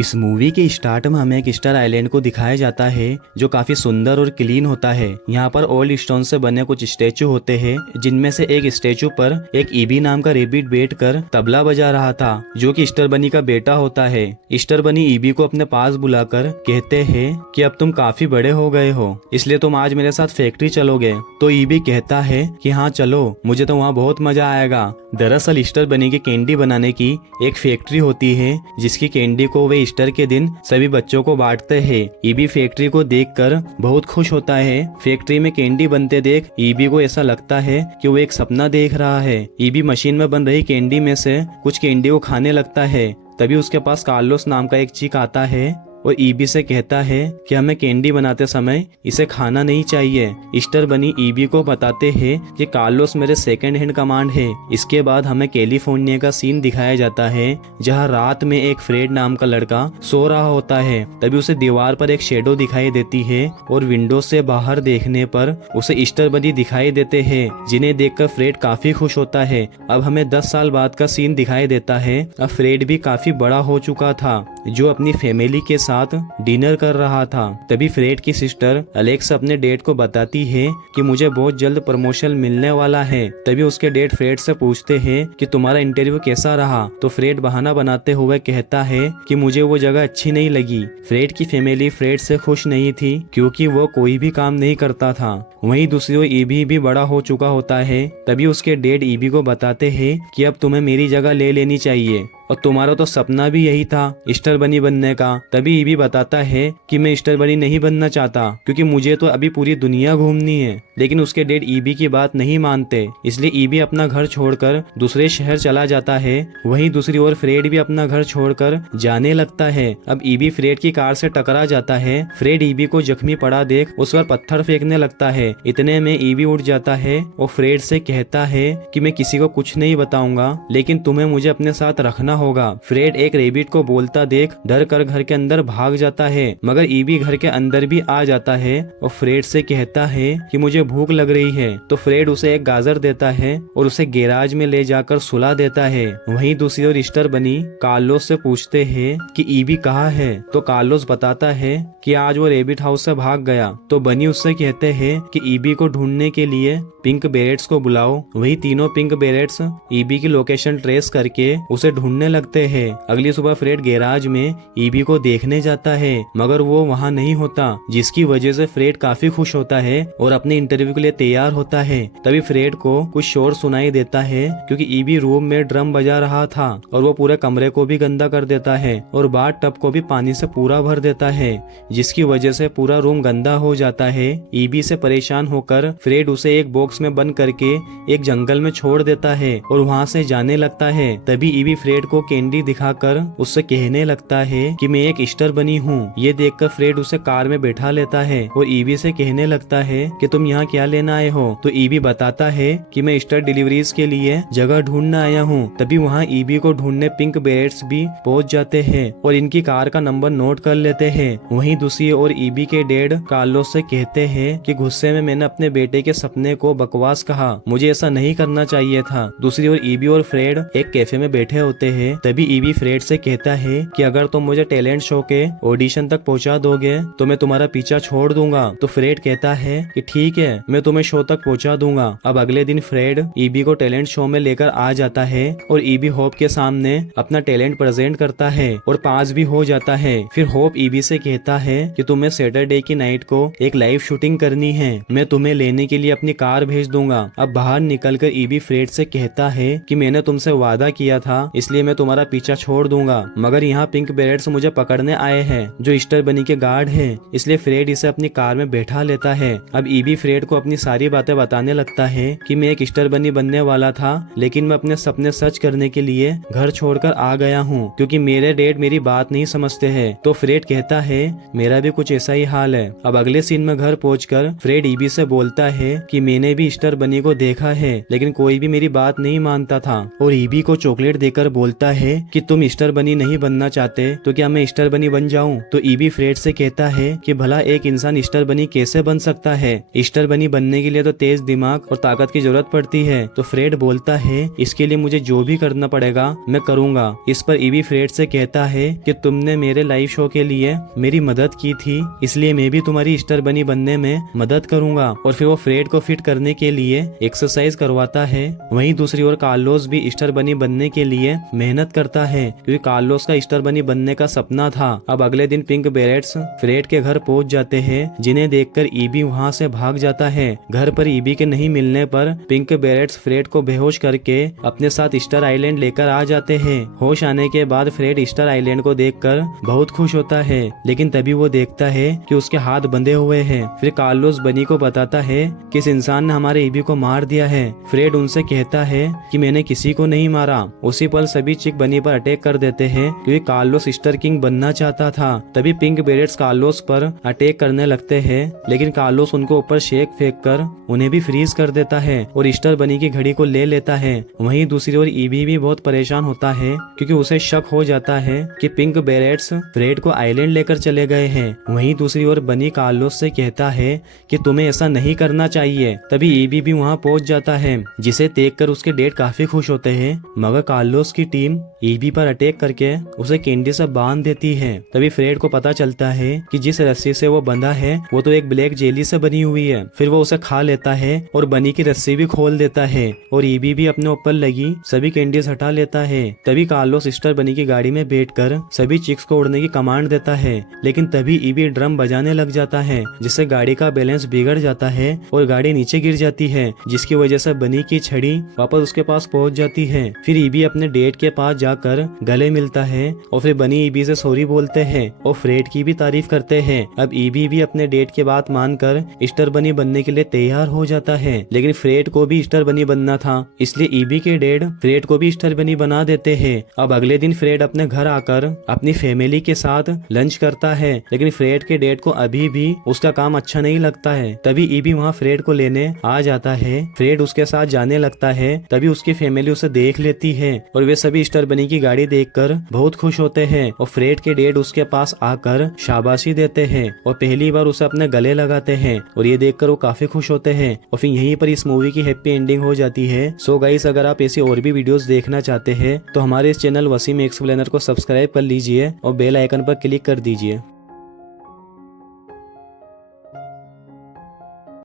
इस मूवी के स्टार्ट में हमें एक स्टार आइलैंड को दिखाया जाता है जो काफी सुंदर और क्लीन होता है। यहाँ पर ओल्ड स्टोन से बने कुछ स्टेचू होते हैं, जिनमें से एक स्टेचू पर एक ईबी नाम का रेबिट बैठकर तबला बजा रहा था, जो कि ईस्टर बनी का बेटा होता है। ईस्टर बनी ईबी को अपने पास बुलाकर कहते हैं कि अब तुम काफी बड़े हो गए हो, इसलिए तुम आज मेरे साथ फैक्ट्री चलोगे। तो ईबी कहता है कि हाँ चलो, मुझे तो वहाँ बहुत मजा आएगा। दरअसल ईस्टर बनी की कैंडी बनाने की एक फैक्ट्री होती है, जिसकी कैंडी को वे ईस्टर के दिन सभी बच्चों को बांटते हैं। ईबी फैक्ट्री को देखकर बहुत खुश होता है। फैक्ट्री में कैंडी बनते देख ईबी को ऐसा लगता है कि वो एक सपना देख रहा है। ईबी मशीन में बन रही कैंडी में से कुछ कैंडी को खाने लगता है। तभी उसके पास कार्लोस नाम का एक चिक आता है और ईबी से कहता है कि हमें कैंडी बनाते समय इसे खाना नहीं चाहिए। ईस्टर बनी ईबी को बताते हैं कि कार्लोस मेरे सेकंड हैंड कमांड है। इसके बाद हमें कैलिफोर्निया का सीन दिखाया जाता है, जहां रात में एक फ्रेड नाम का लड़का सो रहा होता है। तभी उसे दीवार पर एक शेडो दिखाई देती है और विंडो से बाहर देखने पर उसे ईस्टर बनी दिखाई देते हैं, जिन्हें देखकर फ्रेड काफी खुश होता है। अब हमें 10 साल बाद का सीन दिखाई देता है। अब फ्रेड भी काफी बड़ा हो चुका था, जो अपनी फैमिली के साथ डिनर कर रहा था। तभी फ्रेड की सिस्टर अलेक्स अपने डैड को बताती है कि मुझे बहुत जल्द प्रमोशन मिलने वाला है। तभी उसके डैड फ्रेड से पूछते हैं कि तुम्हारा इंटरव्यू कैसा रहा। तो फ्रेड बहाना बनाते हुए कहता है कि मुझे वो जगह अच्छी नहीं लगी। फ्रेड की फैमिली फ्रेड से खुश नहीं थी, क्योंकि वो कोई भी काम नहीं करता था। वहीं दूसरी ओर ईबी भी बड़ा हो चुका होता है। तभी उसके डैड ईबी को बताते हैं कि अब तुम्हें मेरी जगह ले लेनी चाहिए, और तुम्हारा तो सपना भी यही था ईस्टर बनी बनने का। तभी ईबी बताता है कि मैं ईस्टर बनी नहीं बनना चाहता, क्योंकि मुझे तो अभी पूरी दुनिया घूमनी है। लेकिन उसके डैड ईबी की बात नहीं मानते, इसलिए ईबी अपना घर छोड़कर दूसरे शहर चला जाता है। वहीं दूसरी ओर फ्रेड भी अपना घर छोड़कर जाने लगता है। अब ईबी फ्रेड की कार से टकरा जाता है। फ्रेड ईबी को जख्मी पड़ा देख उस पर पत्थर फेंकने लगता है। इतने में ईबी उठ जाता है और फ्रेड से कहता है कि मैं किसी को कुछ नहीं बताऊंगा, लेकिन तुम्हें मुझे अपने साथ रखना होगा। फ्रेड एक रेबिट को बोलता देख डर कर घर के अंदर भाग जाता है, मगर ईबी घर के अंदर भी आ जाता है और फ्रेड से कहता है कि मुझे भूख लग रही है। तो फ्रेड उसे एक गाजर देता है और उसे गैराज में ले जाकर सुला देता है। वहीं दूसरी ओर ईस्टर बनी कार्लोस से पूछते हैं कि ईबी कहाँ है। तो कार्लोस बताता है कि आज वो रेबिट हाउस से भाग गया। तो बनी उससे कहते हैं कि ईबी को ढूंढने के लिए पिंक बेरेट्स को बुलाओ। वही तीनों पिंक बेरेट्स ईबी की लोकेशन ट्रेस करके उसे ढूंढने लगते हैं। अगली सुबह फ्रेड गैराज में ईबी को देखने जाता है, मगर वो वहाँ नहीं होता, जिसकी वजह से फ्रेड काफी खुश होता है और अपने इंटरव्यू के लिए तैयार होता है। तभी फ्रेड को कुछ शोर सुनाई देता है, क्योंकि ईबी रूम में ड्रम बजा रहा था और वो पूरे कमरे को भी गंदा कर देता है और बाथ टब को भी पानी से पूरा भर देता है, जिसकी वजह से पूरा रूम गंदा हो जाता है। ईबी से परेशान होकर फ्रेड उसे एक बॉक्स में बंद करके एक जंगल में छोड़ देता है और वहाँ से जाने लगता है। तभी ईबी फ्रेड को कैंडी दिखाकर उससे कहने लगता है कि मैं एक ईस्टर बनी हूँ। ये देखकर फ्रेड उसे कार में बैठा लेता है और ईबी से कहने लगता है कि तुम यहाँ क्या लेना आए हो। तो ईबी बताता है कि मैं ईस्टर डिलीवरीज के लिए जगह ढूंढने आया हूँ। तभी वहाँ ईबी को ढूंढने पिंक बेरेट्स भी पहुँच जाते हैं और इनकी कार का नंबर नोट कर लेते हैं। वहीं दूसरी ओर ईबी के डैड कार्लोस से कहते हैं कि गुस्से में मैंने अपने बेटे के सपने को बकवास कहा, मुझे ऐसा नहीं करना चाहिए था। दूसरी ओर ईबी और फ्रेड एक कैफे में बैठे होते हैं। तभी ईबी फ्रेड से कहता है कि अगर तुम मुझे टैलेंट शो के ऑडिशन तक पहुंचा दोगे तो मैं तुम्हारा पीछा छोड़ दूंगा। तो फ्रेड कहता है कि ठीक है, मैं तुम्हें शो तक पहुंचा दूंगा। अब अगले दिन फ्रेड ईबी को टैलेंट शो में लेकर आ जाता है और ईबी होप के सामने अपना टैलेंट प्रेजेंट करता है और पास भी हो जाता है। फिर होप ईबी से कहता है कि तुम्हें सैटरडे की नाइट को एक लाइव शूटिंग करनी है, मैं तुम्हें लेने के लिए अपनी कार भेज दूंगा। अब बाहर निकलकर ईबी फ्रेड से कहता है कि मैंने तुमसे वादा किया था, इसलिए मैं तुम्हारा पीछा छोड़ दूंगा, मगर यहाँ पिंक बेरेट्स मुझे पकड़ने आए हैं, जो ईस्टर बनी के गार्ड है। इसलिए फ्रेड इसे अपनी कार में बैठा लेता है। अब ईबी फ्रेड को अपनी सारी बातें बताने लगता है कि मैं एक ईस्टर बनी बनने वाला था, लेकिन मैं अपने सपने सच करने के लिए घर छोड़कर आ गया हूँ, क्योंकि मेरे डैड मेरी बात नहीं समझते हैं। तो फ्रेड कहता है मेरा भी कुछ ऐसा ही हाल है। अब अगले सीन में घर पहुंचकर फ्रेड ईबी से बोलता है कि मैंने भी ईस्टर बनी को देखा है, लेकिन कोई भी मेरी बात नहीं मानता था। और ईबी को चॉकलेट देकर बोलता है कि तुम ईस्टर बनी नहीं बनना चाहते तो क्या मैं ईस्टर बनी बन जाऊं। तो ईबी फ्रेड से कहता है कि भला एक इंसान ईस्टर बनी कैसे बन सकता है? ईस्टर बनी बनने के लिए तो तेज दिमाग और ताकत की जरूरत पड़ती है। तो फ्रेड बोलता है इसके लिए मुझे जो भी करना पड़ेगा मैं करूंगा। इस पर ईबी फ्रेड से कहता है कि तुमने मेरे लाइव शो के लिए मेरी मदद की थी, इसलिए मैं भी तुम्हारी ईस्टर बनी बनने में मदद करूंगा। और फिर वो फ्रेड को फिट करने के लिए एक्सरसाइज करवाता है। वहीं दूसरी ओर कार्लोस भी ईस्टर बनी बनने के लिए मेहनत करता है, क्योंकि कार्लोस का ईस्टर बनी बनने का सपना था। अब अगले दिन पिंक बेरेट्स फ्रेड के घर पहुंच जाते हैं, जिन्हें देखकर ईबी वहां से भाग जाता है। घर पर ईबी के नहीं मिलने पर पिंक बेरेट्स फ्रेड को बेहोश करके अपने साथ ईस्टर आइलैंड लेकर आ जाते हैं। होश आने के बाद फ्रेड ईस्टर आइलैंड को देखकर बहुत खुश होता है, लेकिन तभी वो देखता है कि उसके हाथ बंधे हुए हैं। फिर कार्लोस बनी को बताता है कि इस इंसान ने हमारे ईबी को मार दिया है। फ्रेड उनसे कहता है कि मैंने किसी को नहीं मारा। उसी पल सभी चिक बनी पर अटैक कर देते हैं, क्योंकि कार्लोस ईस्टर किंग बनना चाहता था। तभी पिंक बेरेट्स कार्लोस पर अटैक करने लगते हैं, लेकिन कार्लोस उनको ऊपर शेक फेंक कर उन्हें भी फ्रीज कर देता है और ईस्टर बनी की घड़ी को ले लेता है। वहीं दूसरी ओर ईबी भी बहुत परेशान होता है, क्योंकि उसे शक हो जाता है कि पिंक बेरेट्स फ्रेड को आइलैंड लेकर चले गए हैं। वहीं दूसरी ओर बनी कार्लोस से कहता है कि तुम्हें ऐसा नहीं करना चाहिए। तभी ईबी भी वहां पहुंच जाता है, जिसे देखकर उसके डेड काफी खुश होते हैं। मगर कार्लोस की टीम ईबी पर अटैक करके उसे कैंडी से बांध देती है। तभी फ्रेड को पता चलता है कि जिस रस्सी से वो बंधा है वो तो एक ब्लैक जेली से बनी हुई है। फिर वो उसे खा लेता है और बनी की रस्सी भी खोल देता है, और ईबी भी अपने ऊपर लगी सभी कैंडीज हटा लेता है। तभी कार्लोस ईस्टर बनी की गाड़ी में बैठकर सभी चिक्स को उड़ने की कमांड देता है, लेकिन तभी ईबी ड्रम बजाने लग जाता है, जिससे गाड़ी का बैलेंस बिगड़ जाता है और गाड़ी नीचे गिर जाती है, जिसकी वजह से बनी की छड़ी वापस उसके पास पहुंच जाती है। फिर ईबी अपने डेड के पास जाकर गले मिलता है और फिर बनी ईबी से सॉरी बोलते हैं और फ्रेड की भी तारीफ करते हैं। अब ईबी भी अपने डेड के बात मानकर ईस्टर बनी बनने के लिए तैयार हो जाता है, लेकिन फ्रेड को भी ईस्टर बनी बनना था, इसलिए ईबी के डेड फ्रेड को भी ईस्टर बनी बना देते हैं। अब अगले दिन फ्रेड अपने घर आकर अपनी फैमिली के साथ लंच करता है, लेकिन फ्रेड के डेड को अभी भी उसका काम अच्छा नहीं लगता है। तभी ईबी वहाँ फ्रेड को लेने आ जाता है। फ्रेड उसके साथ जाने लगता है, तभी उसकी फैमिली उसे देख लेती है और वे सभी ईस्टर बनी की गाड़ी देखकर बहुत खुश होते हैं और फ्रेड के डेड उसके पास आकर शाबाशी देते हैं और पहली बार उसे अपने गले लगाते हैं, और ये देखकर वो काफी खुश होते हैं। और फिर यहीं पर इस मूवी की हैप्पी एंडिंग हो जाती है। सो गाइस, अगर आप ऐसी और भी वीडियोस देखना चाहते हैं तो हमारे इस चैनल वसीम एक्सप्लेनर को सब्सक्राइब कर लीजिए और बेल आइकन पर क्लिक कर दीजिए।